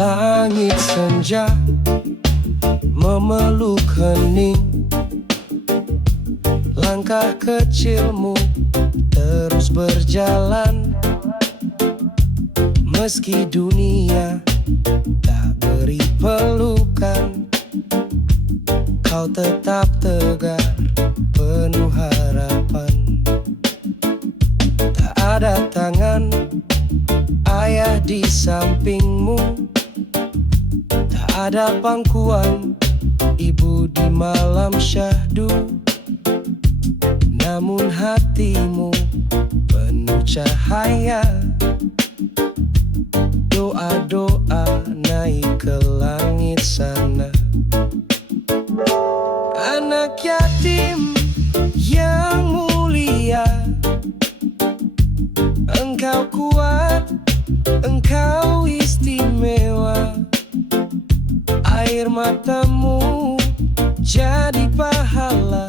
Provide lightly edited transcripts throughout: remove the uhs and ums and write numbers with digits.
Langit senja memeluk hening, langkah kecilmu terus berjalan. Meski dunia tak beri pelukan, kau tetap tegar, penuh harapan. Tak ada tangan ayah di sampingmu, tak ada pangkuan ibu di malam syahdu. Namun hatimu penuh cahaya, doa-doa naik ke langit sana. Anak yatim yang mulia, engkau kuat, engkau istimewa. Air matamu jadi pahala,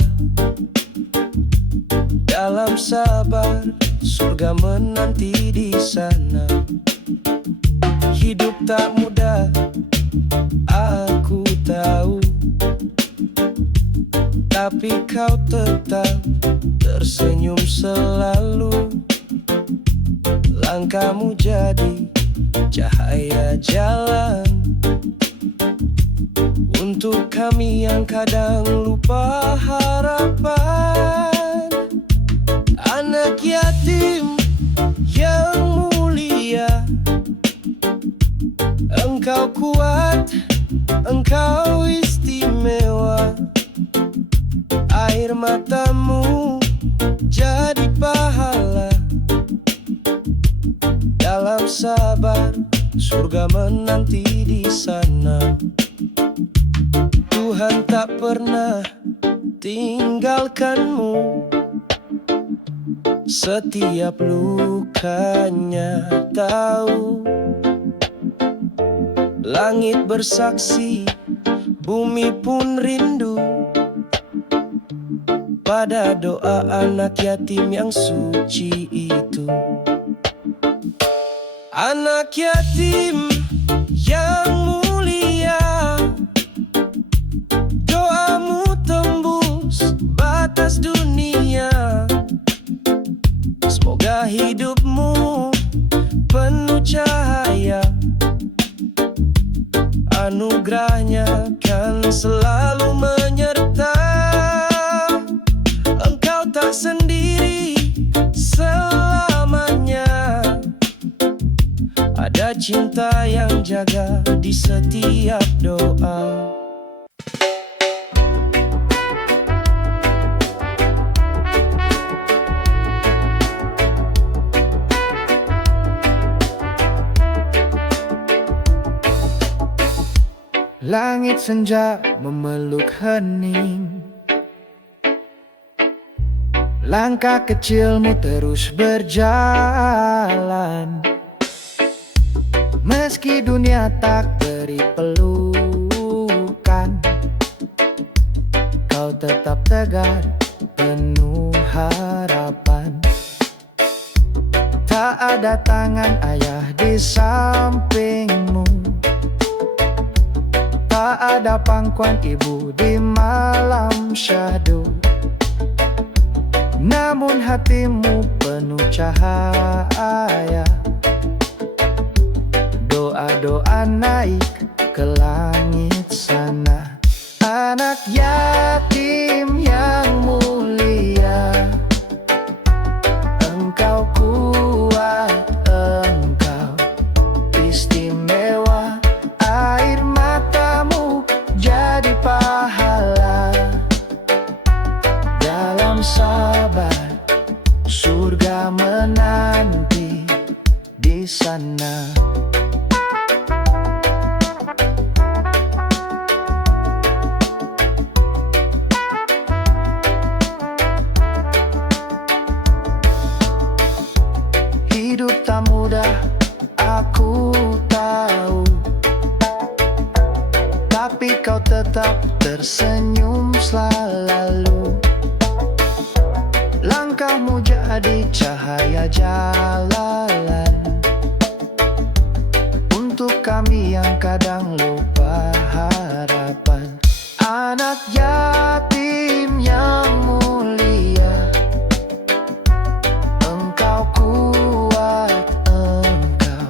dalam sabar surga menanti di sana. Hidup tak mudah, aku tahu, tapi kau tetap tersenyum selalu. Langkahmu jadi cahaya jalan untuk kami yang kadang lupa harapan. Anak yatim yang mulia, engkau kuat, engkau istimewa. Air matamu jadi pahala, dalam sabar surga menanti di sana. Tuhan tak pernah tinggalkanmu, setiap lukanya tahu. Langit bersaksi, bumi pun rindu pada doa anak yatim yang suci itu. Anak yatim yang mulia, doamu tembus batas dunia. Semoga hidupmu penuh cahaya, anugerahnya kan selalu menyerta. Engkau tak sendiri selamanya, ada cinta yang jaga di setiap doa. Langit senja memeluk hening, langkah kecilmu terus berjalan. Meski dunia tak beri pelukan, kau tetap tegar, penuh harapan. Tak ada tangan ayah di sampingmu, tak ada pangkuan ibu di malam syahdu. Namun hatimu penuh cahaya, doa-doa naik ke langit sana. Anak yatim yang mulia, engkau kuat, engkau istimewa. Air matamu jadi pahala, dalam sabar surga menanti di sana. Hidup tak mudah, aku tahu, tapi kau tetap tersenyum selalu. Langkahmu jadi cahaya jalan untuk kami yang kadang lupa harapan. Anak yatim yang mulia, Engkau kuat, Engkau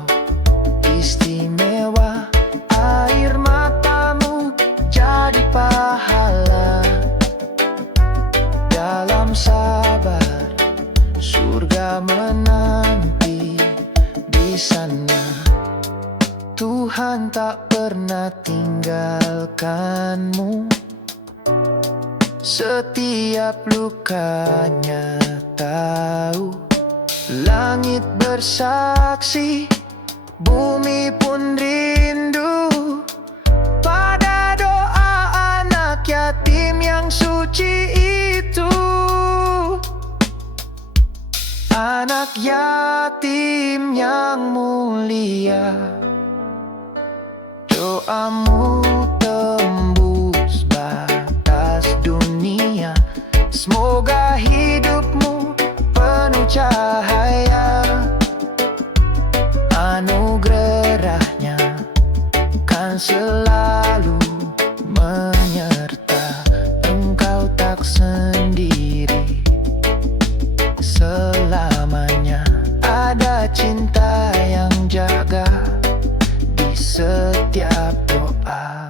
istimewa. Air matamu jadi pahala. Dalam sabar surga menanti di sana. Tuhan tak pernah tinggalkanmu. Setiap lukanya tahu. Langit bersaksi, bumi pun rindu pada doa anak yatim yang suci itu. Anak yatim yang mulia, doamu tembus batas dunia. Semoga hidupmu penuh cahaya. Anugerahnya kan selalu menyerta. Engkau tak sendiri selamanya. Ada cinta yang jaga di setiap doa.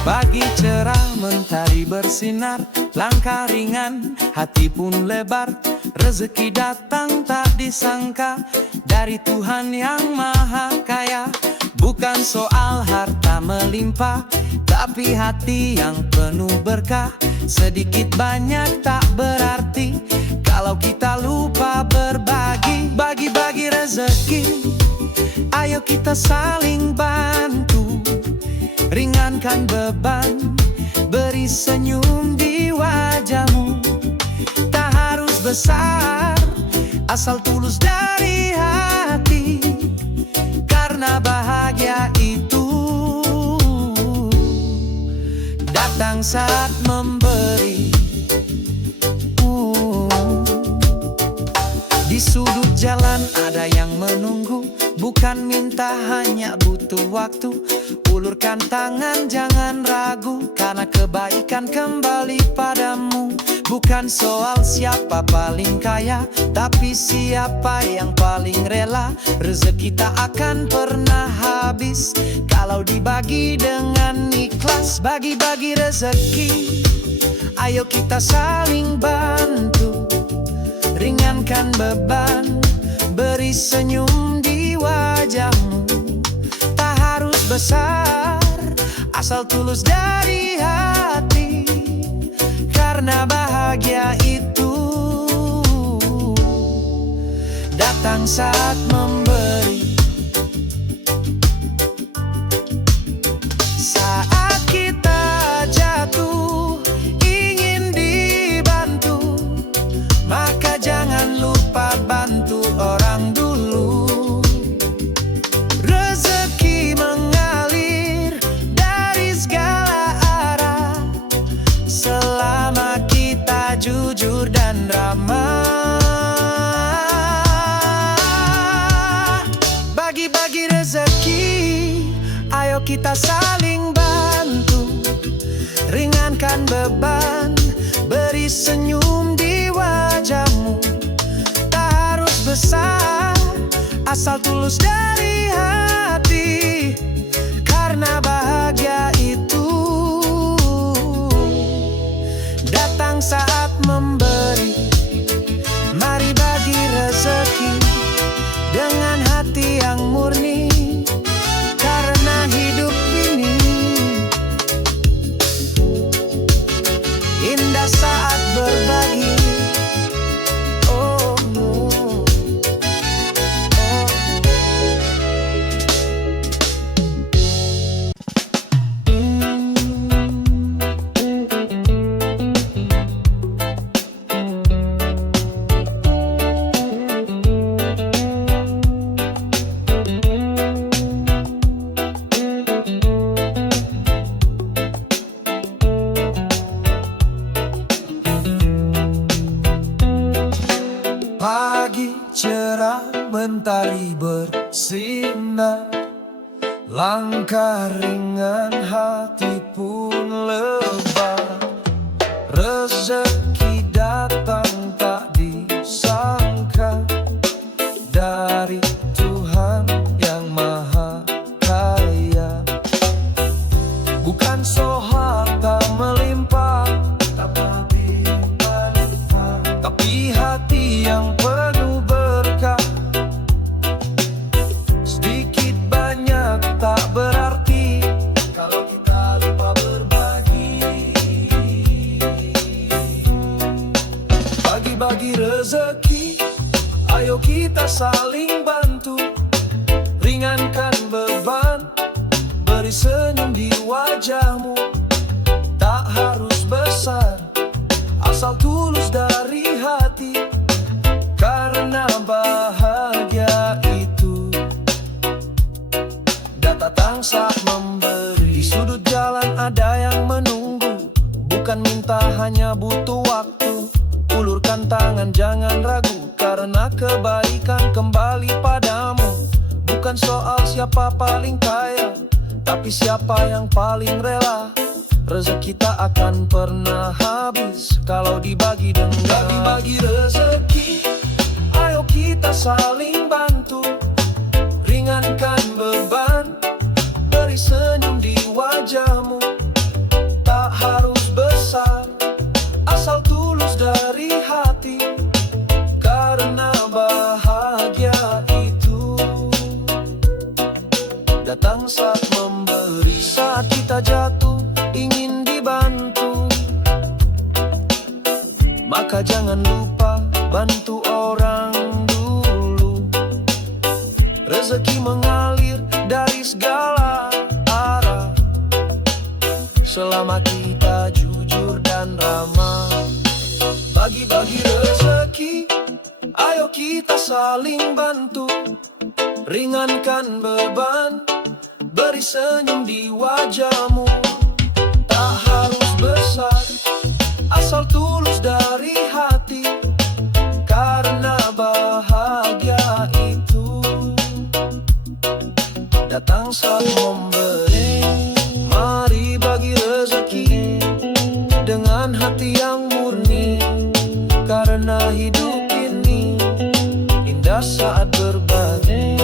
Pagi cerah, mentari bersinar, langkah ringan, hati pun lebar. Rezeki datang tak disangka dari Tuhan yang Maha Kaya. Bukan soal harta melimpah, tapi hati yang penuh berkah. Sedikit banyak tak berarti kalau kita lupa berbagi. Bagi-bagi rezeki, ayo kita saling bantu. Ringankan beban, beri senyum di wajahmu. Tak harus besar, asal tulus dari hati. Karena bahagia itu datang saat memberi. Di sudut jalan ada yang menunggu, bukan minta hanya butuh waktu. Ulurkan tangan jangan ragu, karena kebaikan kembali padamu. Bukan soal siapa paling kaya, tapi siapa yang paling rela. Rezeki tak akan pernah habis kalau dibagi dengan ikhlas. Bagi-bagi rezeki, ayo kita saling bantu. Ringankan beban, beri senyum di wajahmu. Tak harus besar, asal tulus dari hati. Karena bahagia itu datang saat memberi. Saat kita jatuh ingin dibantu, maka jangan lupa bantu orang dulu. Rezeki mengalir dari segala arah, selama kita jujur dan ramah. Bagi-bagi rezeki, ayo kita saling bantu. Ringankan beban, beri senyum di wajahmu. Tak harus besar, asal tulus dari hati. Karena bahagia itu datang saat memberi. Mari bagi rezeki dengan hati yang cerah mentari bersinar, langkah ringan hati pun lebar. Rezeki datang tak disangka dari Tuhan yang Maha Kaya. Bukan soharta melimpah, tapi hati yang penuh berkah. Sedikit banyak tak berarti kalau kita lupa berbagi. Bagi-bagi rezeki, ayo kita saling bantu. Ringankan beban, beri senyum di wajahmu. Tak harus besar, asal tulus dari hati. Karena bahagia itu datang saat memberi. Di sudut jalan ada yang menunggu, bukan minta hanya butuh waktu. Ulurkan tangan jangan ragu, karena kebaikan kembali padamu. Bukan soal siapa paling kaya, tapi siapa yang paling rela. Rezeki tak akan pernah habis kalau dibagi dengan bagi-bagi rezeki. Ayo kita saling bantu, ringankan beban, beri senyum di wajahmu. Tak harus besar, asal tulus dari hati. Karena bahagia itu datang saat memberi. Saat kita jatuh ingin dibantu, maka jangan lupa bantu orang dulu. Rezeki mengalir dari segala arah, selama kita jujur dan ramah. Bagi-bagi rezeki, ayo kita saling bantu. Ringankan beban, beri senyum di wajahmu. Tak harus besar, asal tulus dari hati. Karena bahagia itu datang saat memberi. Mari bagi rezeki dengan hati yang murni. Karena hidup ini indah saat berbagi.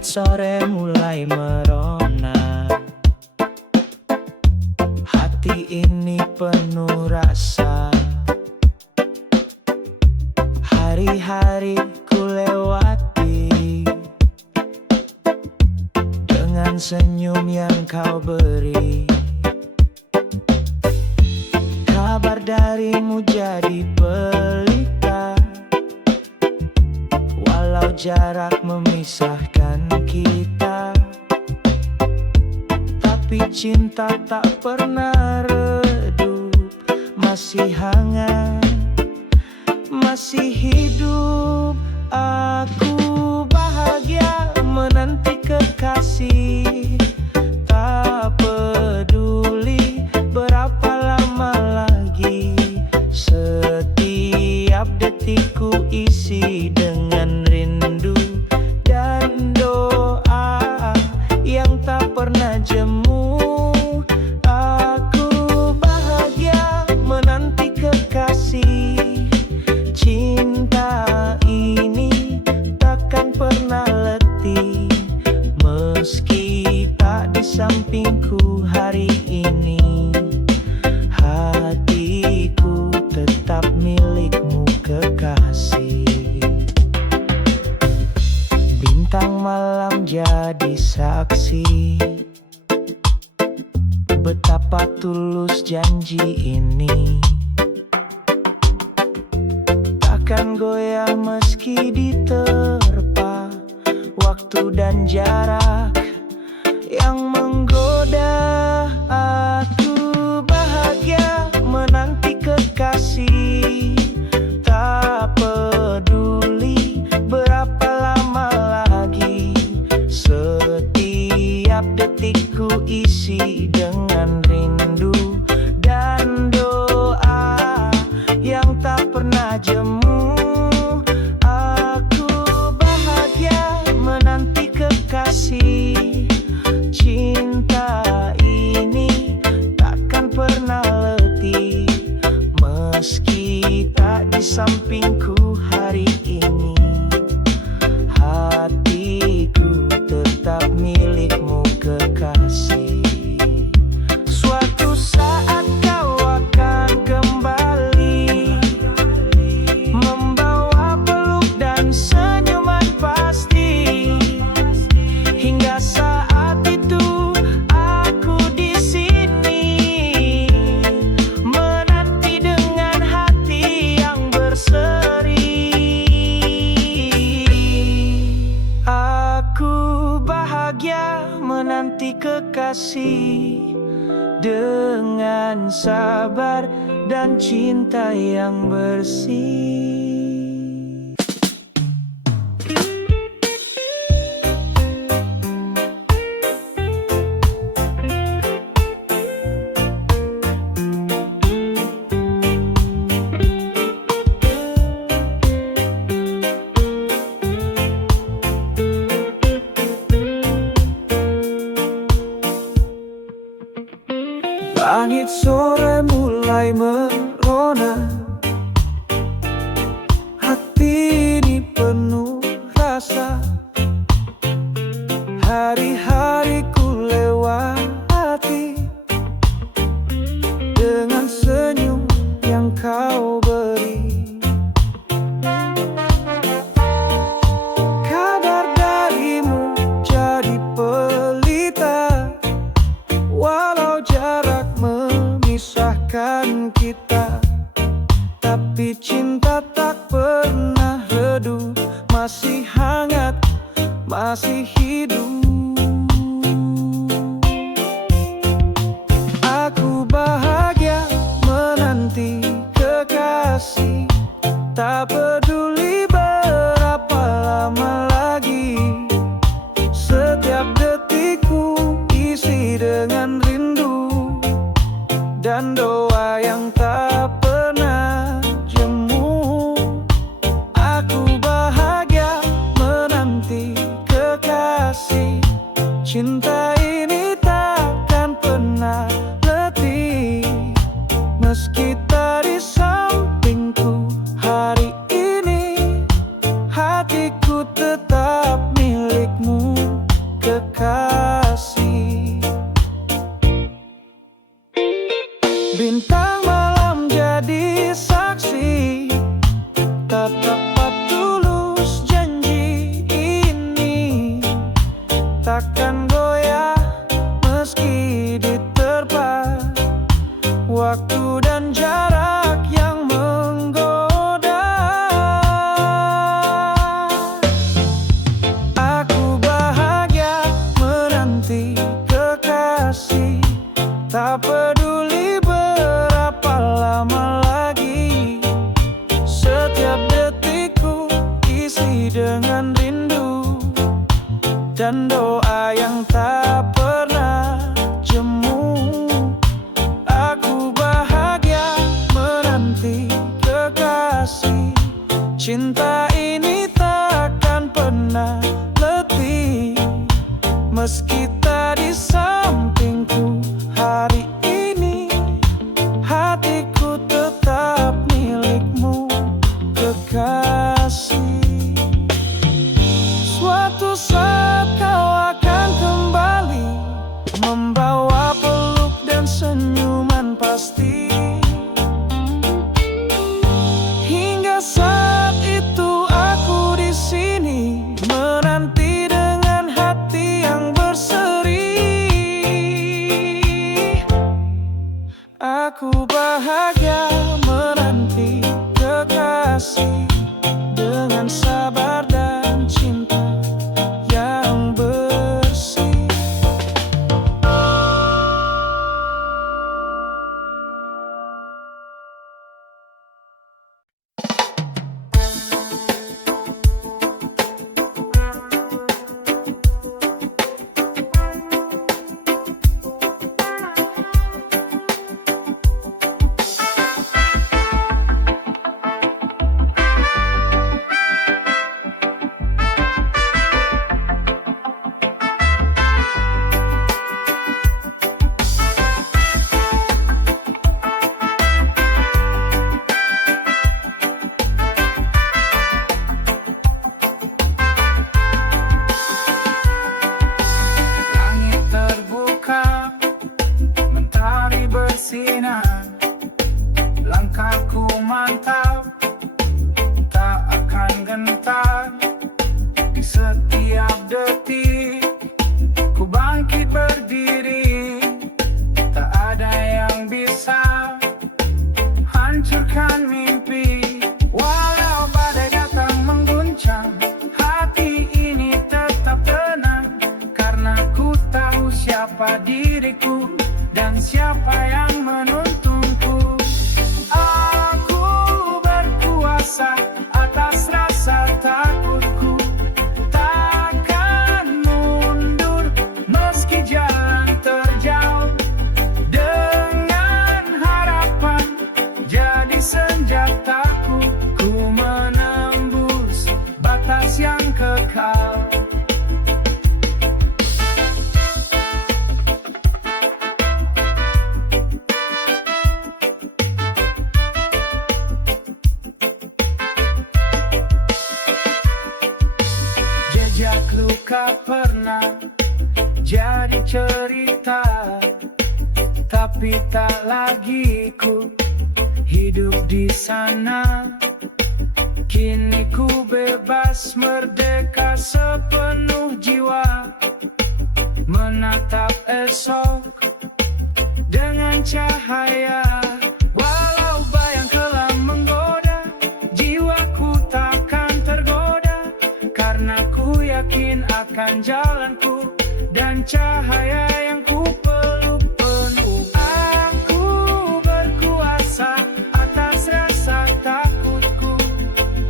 Sore mulai merona, hati ini penuh rasa. Hari-hari ku lewati dengan senyum yang kau beri. Kabar darimu jadi pelita, walau jarak memisahkan kita, tapi cinta tak pernah redup. Masih hangat, masih hidup. Aku bahagia menanti kekasih. Tak peduli berapa lama lagi, setiap detikku isi dengan rindu dan doa yang tak pernah jemu. Aku bahagia menanti kekasih. Cinta ini takkan pernah letih, meski tak di sampingku hari ini. Hatiku tetap milikmu kekasih. Bintang malam jadi saksi, betapa tulus janji ini. Takkan goyah meski diterpa waktu dan jarak yang menggoda. Aku bahagia menanti kekasih, tak peduli berapa lama lagi. Setiap detikku isi dengan rindu dan doa yang tak pernah jemu. Aku bahagia menanti kekasih, cinta ini takkan pernah letih meski tak di sampingku hari ini. Hatiku tetap milikmu kekasih. Suatu saat kau akan kembali, membawa peluk dan senyuman pasti. Hingga saat itu aku di sini, menanti dengan hati yang berseri. Aku bahagia menanti kekasih dengan sabar dan cinta yang bersih. Langit sore mulai merona, hati ini penuh rasa. Hari-hariku lewati dengan senyum yang kau beri. Kabar darimu jadi pelita, walau jarak memisahkan kita, tapi cinta tak pernah redup, masih hangat, masih hidup. Aku bahagia menanti kekasih, tak peduli berapa lama lagi. Setiap detikku isi dengan rindu dan doa yang tak pernah jemu. Aku bahagia menanti kekasih, cinta ini takkan pernah letih meski tak di sampingku hari ini. Hatiku tetap milikmu kekasih. Bintang malam jadi saksi, tatap tulus janji ini. Takkan goyah meski diterpa waktu dan jarak yang menggoda. Aku bahagia menanti kekasih, tak peduli berapa lama lagi. Setiap detikku isi dengan rindu dan doa yang tak pernah jemu. Aku bahagia menanti kekasih, cinta ini takkan pernah letih meski tak di sampingku hari ini. Hatiku tetap milikmu kekasih. Suatu saat kau akan kembali, membawa peluk dan senyuman pasti. Hingga saat itu aku di sini, menanti dengan hati yang berseri. siapa diriku dan siapa yang menuntunku. Aku berkuasa atas rasa takutku, takkan mundur meski jalan terjauh. Dengan harapan jadi senjataku, ku menembus batas yang kekal. Jejak luka pernah jadi cerita, tapi tak lagi ku hidup di sana. Kini ku bebas merdeka sepenuh jiwa, menatap esok dengan cahaya. Walau bayang kelam menggoda, jiwaku takkan tergoda, karena ku yakin akan jalanku dan cahaya yang ku peluk penuh. Aku berkuasa atas rasa takutku,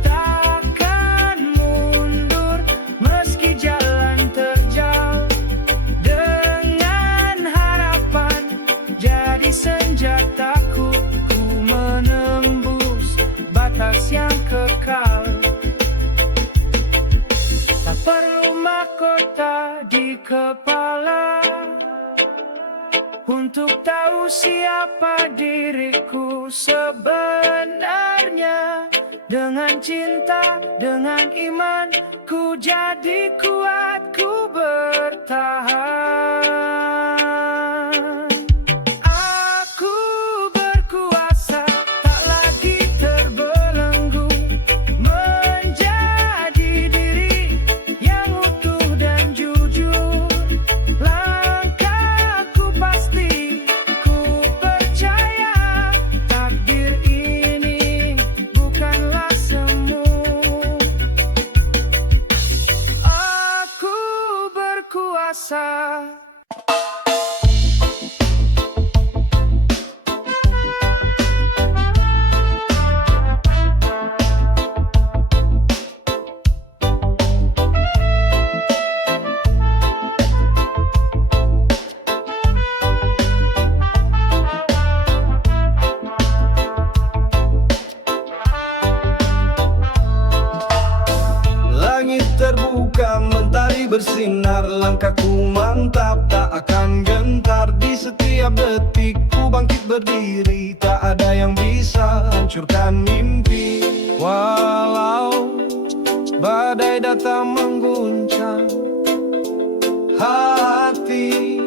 takkan mundur meski jalan terjal. Dengan harapan jadi senjataku, ku menembus batas yang kekal. Tak perlu mahkota di kepala untuk tahu siapa diriku sebenarnya. Dengan cinta, dengan iman, ku jadi kuat, ku bertahan. Aku berkuasa, tak lagi terbelenggu, menjadi diri yang utuh dan jujur. Langkahku pasti, ku percaya takdir ini bukanlah semu. Aku berkuasa. Langit terbuka, mentari bersinar, langkahku mantap, tak akan gentar. Di setiap detik ku bangkit berdiri, tak ada yang bisa hancurkan mimpi. Walau badai datang mengguncang, hati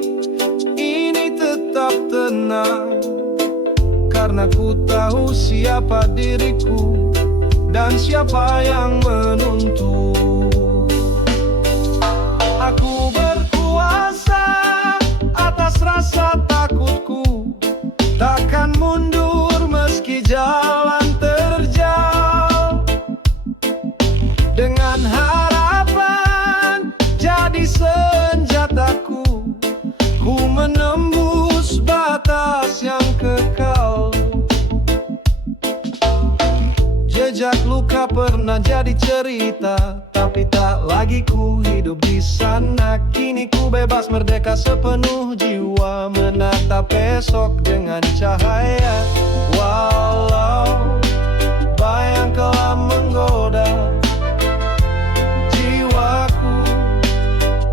ini tetap tenang, karena ku tahu siapa diriku dan siapa yang menuntun. Aku berkuasa atas rasa takutku, takkan mundur meski jalan terjal. Dengan harapan jadi senjataku, ku menembus batas yang kekal. Jejak luka pernah jadi cerita, tapi tak lagi ku hidup di sana. Kini ku bebas merdeka sepenuh jiwa, menatap esok dengan cahaya. Walau bayang kelam menggoda, jiwaku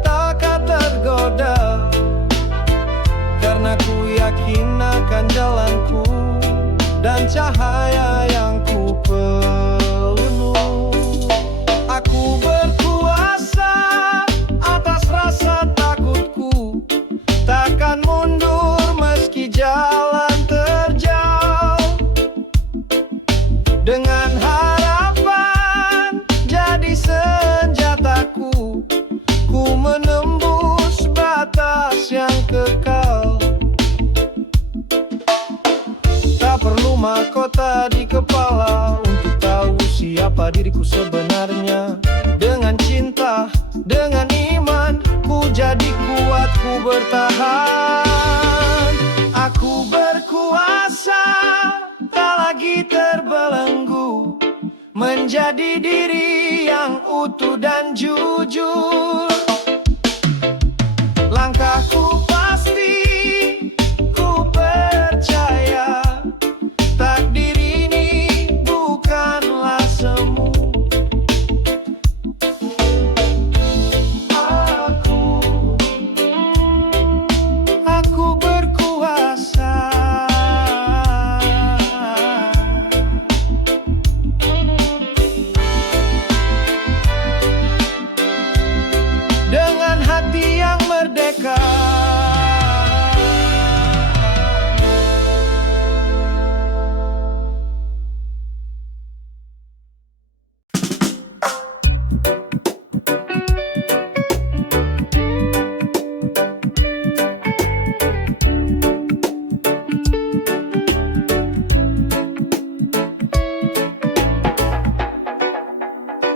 takkan tergoda, karena ku yakin akan jalanku dan cahaya yang ku peluk. Aku berkuasa atas rasa takutku, takkan mundur meski jalan terjal. Dengan harapan jadi senjataku, ku menembus batas yang kekal. Tak perlu mahkota di kepala untuk tahu siapa diriku sebenarnya. Dengan cinta, dengan iman, ku jadi kuat, aku bertahan. Aku berkuasa, tak lagi terbelenggu, menjadi diri yang utuh dan jujur. Langkahku pasti, ku percaya takdir ini bukanlah semu. Aku berkuasa. Dengan hati yang merdeka.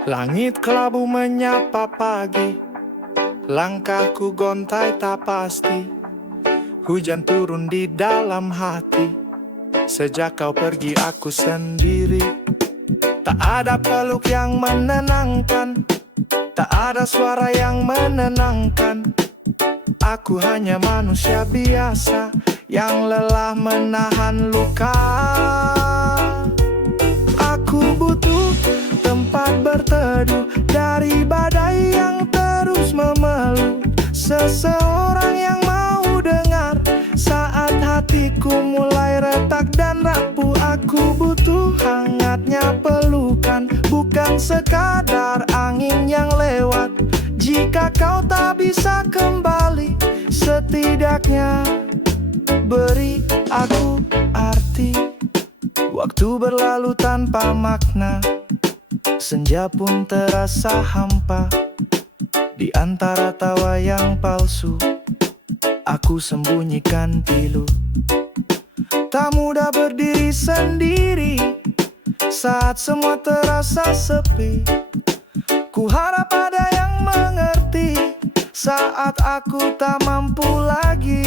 Langit kelabu menyapa pagi, langkahku gontai tak pasti. Hujan turun di dalam hati, sejak kau pergi aku sendiri. Tak ada peluk yang menenangkan, tak ada suara yang menenangkan. Aku hanya manusia biasa yang lelah menahan luka. Aku butuh tempat berteduh dari badai yang terus memeluk. Seseorang yang mau dengar saat hatiku mulai retak dan rapuh. Aku butuh hangatnya pelukan, bukan sekadar angin yang lewat. Jika kau tak bisa kembali, setidaknya beri aku arti. Waktu berlalu tanpa makna, senja pun terasa hampa. Di antara tawa yang palsu, aku sembunyikan pilu. Tak mudah berdiri sendiri saat semua terasa sepi. Ku harap ada yang mengerti saat aku tak mampu lagi.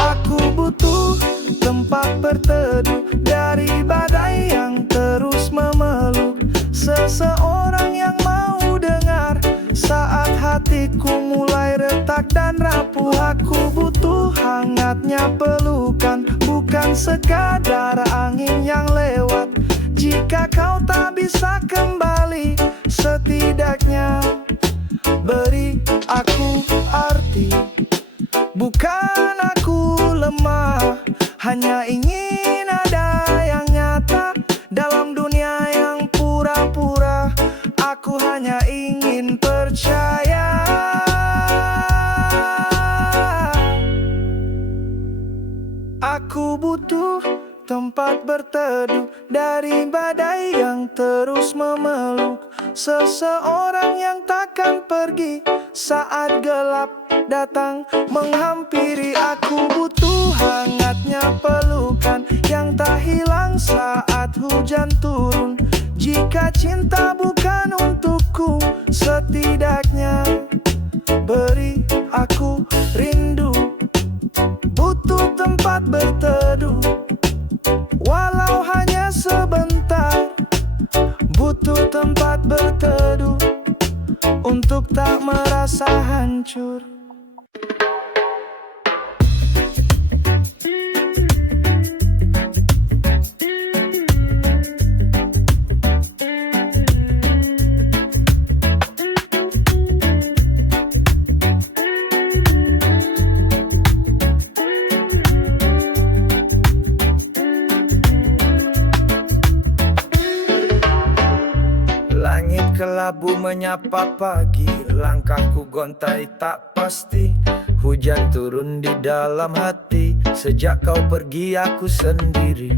Aku butuh tempat berteduh dari badai yang terus memeluk. Seseorang yang mau dengar saat hatiku mulai retak dan rapuh. Aku butuh hangatnya pelukan, bukan sekadar angin yang lewat. Jika kau tak bisa kembali, setidaknya beri aku arti. Bukan aku lemah, hanya ingin ada yang nyata dalam dunia yang pura-pura. Aku hanya ingin percaya. Aku butuh tempat berteduh dari badai yang terus memeluk. Seseorang yang takkan pergi saat gelap datang menghampiri. Aku butuh hangatnya pelukan yang tak hilang saat hujan turun. Jika cinta bukan untukku, setidaknya beri aku rindu. Butuh tempat berteduh, walau hanya sebentar. Butuh tempat berteduh untuk tak merasa hancur. Langit kelabu menyapa pagi, langkahku gontai tak pasti. Hujan turun di dalam hati, sejak kau pergi aku sendiri.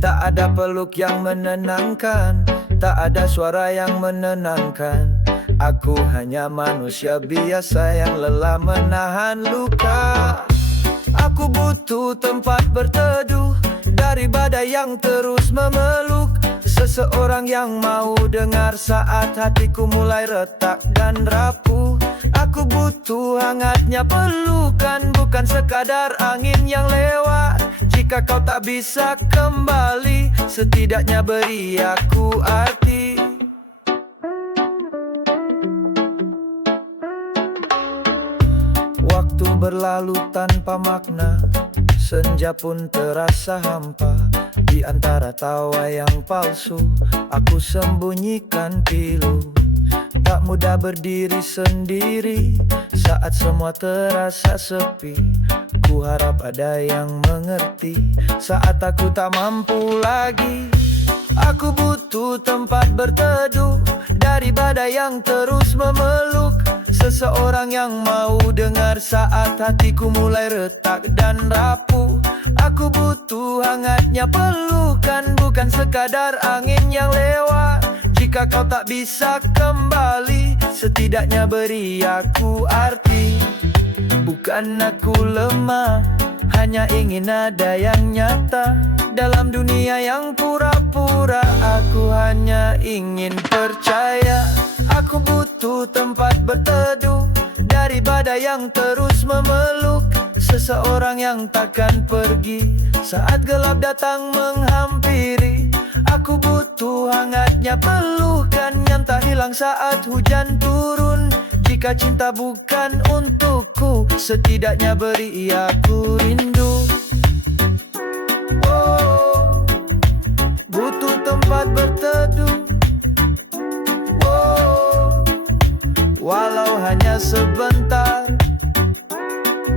Tak ada peluk yang menenangkan, tak ada suara yang menenangkan. Aku hanya manusia biasa yang lelah menahan luka. Aku butuh tempat berteduh dari badai yang terus memeluk. Seseorang yang mau dengar saat hatiku mulai retak dan rapuh. Aku butuh hangatnya pelukan, bukan sekadar angin yang lewat. Jika kau tak bisa kembali, setidaknya beri aku arti. Waktu berlalu tanpa makna, senja pun terasa hampa. Di antara tawa yang palsu, aku sembunyikan pilu. Tak mudah berdiri sendiri saat semua terasa sepi. Ku harap ada yang mengerti saat aku tak mampu lagi. Aku butuh tempat berteduh dari badai yang terus memeluk. Seseorang yang mau dengar saat hatiku mulai retak dan rapuh. Aku butuh hangatnya pelukan, bukan sekadar angin yang lewat. Jika kau tak bisa kembali, setidaknya beri aku arti. Bukan aku lemah, hanya ingin ada yang nyata. Dalam dunia yang pura-pura, aku hanya ingin percaya. Aku butuh tempat berteduh dari badai yang terus memeluk. Seseorang yang takkan pergi saat gelap datang menghampiri. Aku butuh hangatnya pelukan yang tak hilang saat hujan turun. Jika cinta bukan untukku, setidaknya beri aku rindu. Oh, butuh tempat berteduh. Oh, walau hanya sebentar.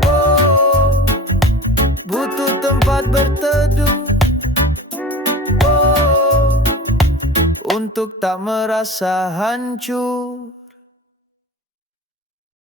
Oh, butuh tempat berteduh. Untuk tak merasa hancur.